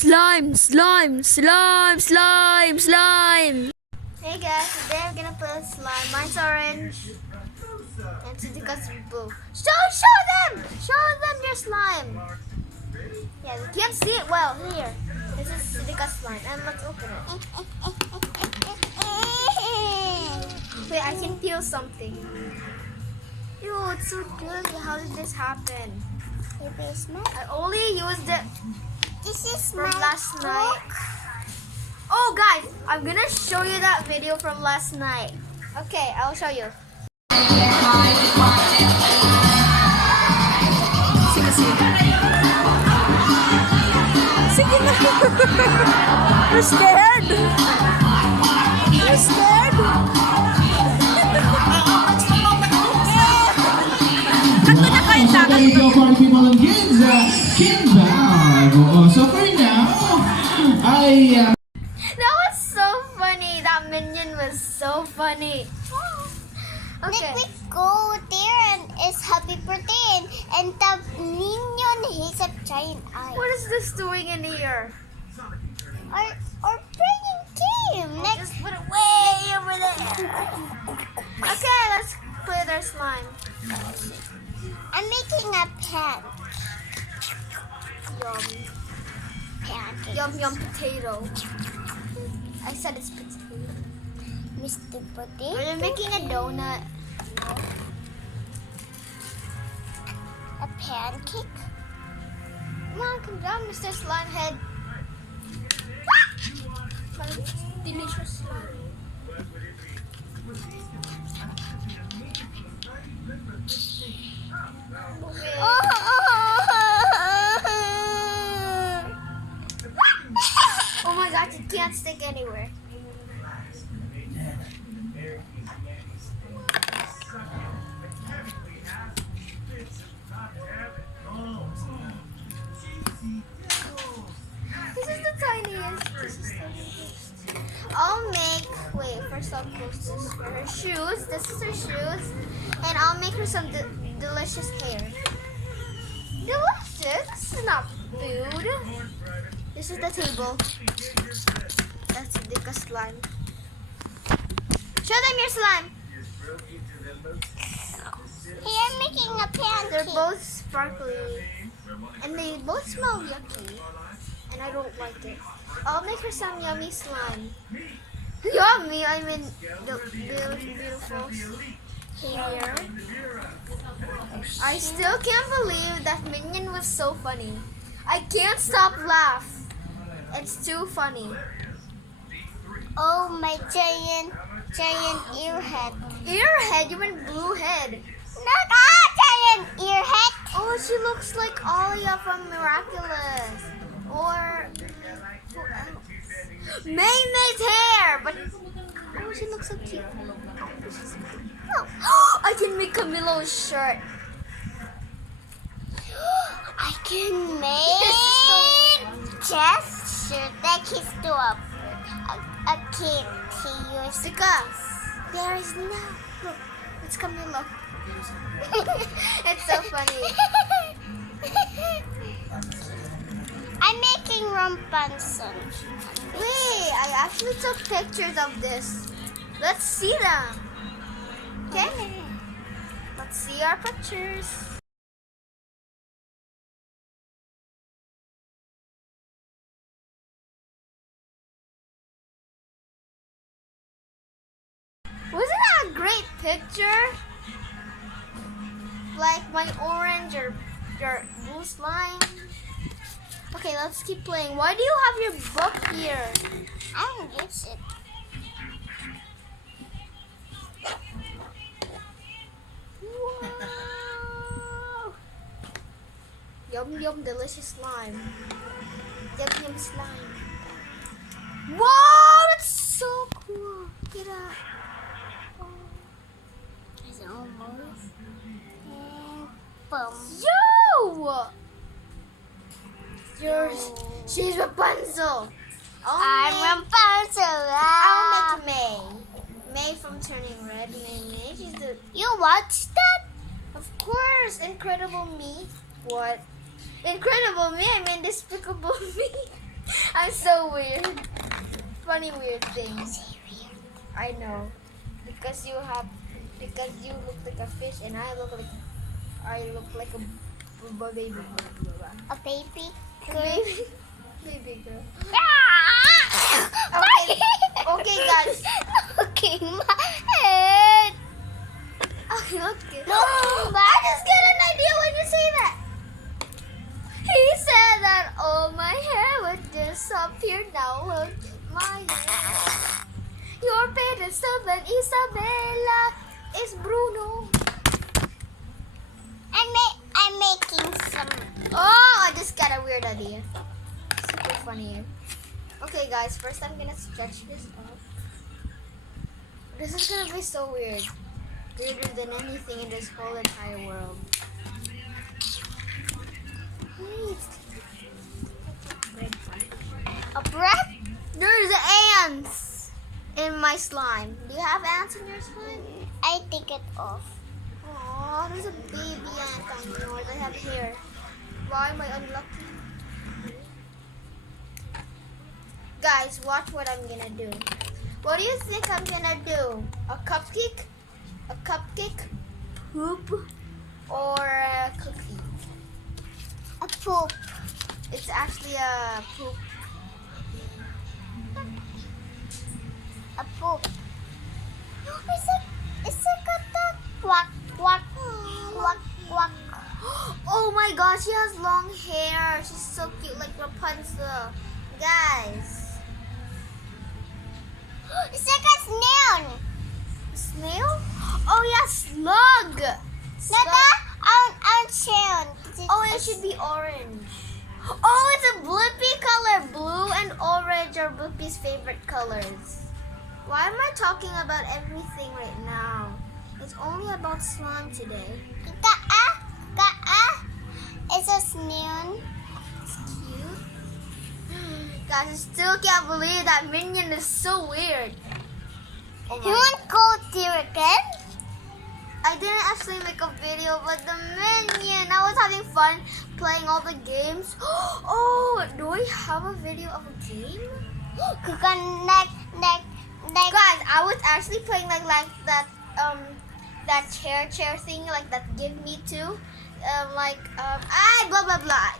Slime, slime, slime, slime, slime. Hey guys, today I'm gonna play with slime. Mine's orange. And Sidika's blue. Show them! Show them your slime. Yeah, we can't see it well. Here. This is Sidika's slime. And let's open it. Wait, I can feel something. Ew, it's so good. How did this happen? I only used it from last night. Oh guys, I'm gonna show you that video from last night. Okay, I'll show you. Sige na. You're scared? You're scared? Kanto na kayo sa akin. There you go, party people and kids. Kinbag. So for now, That was so funny. That minion was so funny. Okay. Like we go there and it's happy birthday and the minion has a giant eye. What is this doing in here? Or playing game. Just put it way over there. Okay, let's play their slime. I'm making a pan. Yum. Pancake. Yum yum potato. I said it's potato. Mr. Potato. Are you making a donut? A pancake. Come on, come down, Mr. Slimehead. Delicious slime. Oh my gosh, it can't stick anywhere. This is the tiniest. This is the biggest. I'll make, wait, first I'll post this for her shoes. This is her shoes. And I'll make her some delicious hair. Delicious? This is not food. This is the table. That's the slime. Show them your slime. Hey, I'm making a pancake. They're both sparkly. And they both smell yucky. And I don't like it. I'll make her some yummy slime. Yummy, I mean the beautiful hair. I still can't believe that minion was so funny. I can't stop laugh. It's too funny. Oh, my giant earhead. Earhead, you mean blue head. Not giant earhead. Oh, she looks like Alia from Miraculous. Or May's hair, but oh, she looks so cute. Oh, I can make Camilo's shirt. I can make just shirt that kids do a kid to use. Sika, there is no. Look, it's Camilo. It's so funny. I'm making Rapunzel. Wait, I actually took pictures of this. Let's see them. Okay? Let's see our pictures. Wasn't that a great picture? Like my orange or blue slime. Okay, let's keep playing. Why do you have your book here? I don't use it. Wow. Yum yum delicious slime. Yum yum slime. Wow, that's so cool. Get up. It's almost. And boom. Yo! She's Rapunzel. I'm Rapunzel. I'll make May. May from Turning Red. May. She's the. You watched that? Of course, Incredible Me. What? Incredible Me? I mean Despicable Me. I'm so weird. Funny weird things. I know. Because you look like a fish and I look like a baby. A baby girl. Baby girl. Okay. Okay, guys. Okay, my head. Okay, okay. No, I just got an idea when you say that. He said that all my hair would disappear. Now look at my hair. Your parents, Stubborn Isabella, is Bruno. I'm making some. Oh, I just got a weird idea. Super funny. Okay, guys, first I'm gonna stretch this up. This is gonna be so weird. Weirder than anything in this whole entire world. A breath? There's ants in my slime. Do you have ants in your slime? I take it off. Oh, there's a baby ant on yours. I have hair. Why am I unlucky? Guys, watch what I'm gonna do. What do you think I'm gonna do? A cupcake? A cupcake? Poop? Or a cookie? A poop. It's actually a poop. A poop. No, it's like a duck. Quack, quack, quack, quack. Oh my gosh, she has long hair. She's so cute, like Rapunzel. Guys. It's like a snail. Snail? Oh yeah, slug. Nada, I'm snail. Oh, it should be orange. Oh, it's a Blippi color. Blue and orange are Blippi's favorite colors. Why am I talking about everything right now? It's only about slime today. It's a snail. It's cute. Guys, I still can't believe that Minion is so weird. Oh You my. want gold deer again? I didn't actually make a video, but the Minion. I was having fun playing all the games. Oh, do we have a video of a game? Guys, I was actually playing like that chair thing, like that give me two. Blah blah blah.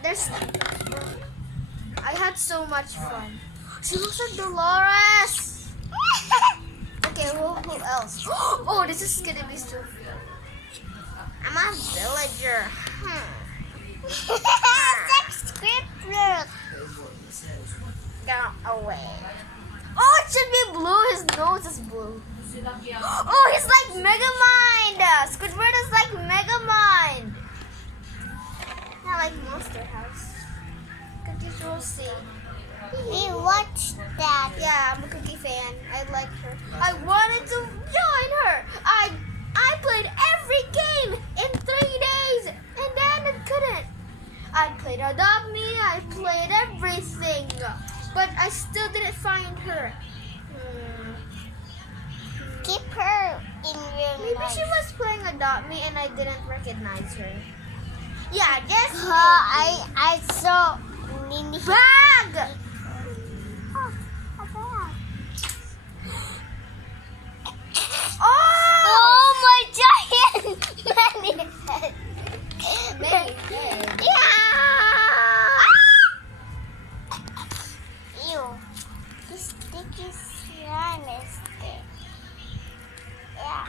I had so much fun. She looks like Dolores. Okay, who else? Oh, this is gonna be so fun. I'm a villager. Subscribe. Go away. Oh, it should be blue. His nose is blue. Oh, he's like Megamind. Squidward is like Megamind. Not like Monster House. Cookie Rosie. We watched that. Yeah, I'm a Cookie fan. I like her. I wanted to join her. I played every game in 3 days, and then I couldn't. I played Adopt Me. I played everything, but I still didn't find her. Keep her in real Maybe life. she was playing Adopt Me and I didn't recognize her. Yeah, guess I saw Nini. bag. Oh, a bag. Oh, my giant many head. Many head. Yeah. Ew. This sticky slime is there. Yeah.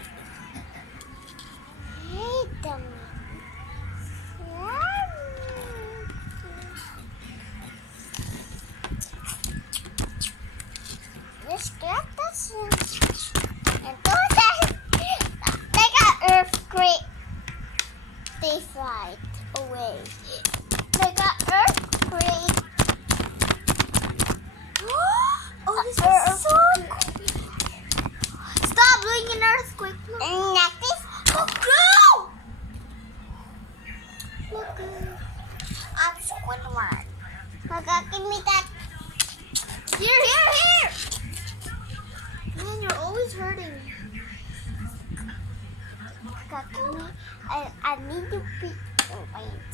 Hate them. Just grab this one. And do that. They got earthquake. They fly away. They got earthquake. Oh, this is so cool. Stop doing an earthquake. Look. Nothing. Go! Look. I'm Squidward. Give me that. Here. Man, you're always hurting. Give me. I need to be. Oh, wait.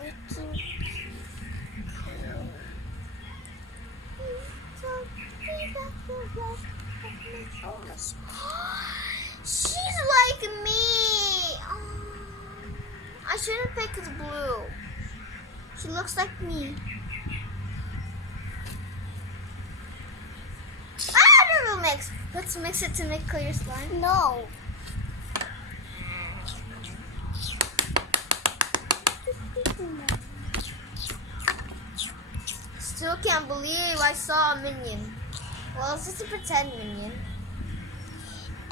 Mickey. She's like me. I shouldn't pick blue. She looks like me. Ah, no, mix. Let's mix it to make clear slime. No. Still can't believe I saw a minion. Well, it's just a pretend minion.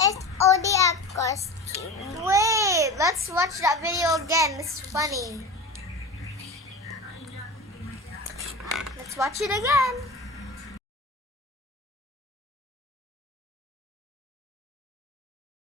It's only a costume. Wait, let's watch that video again. This is funny. Let's watch it again.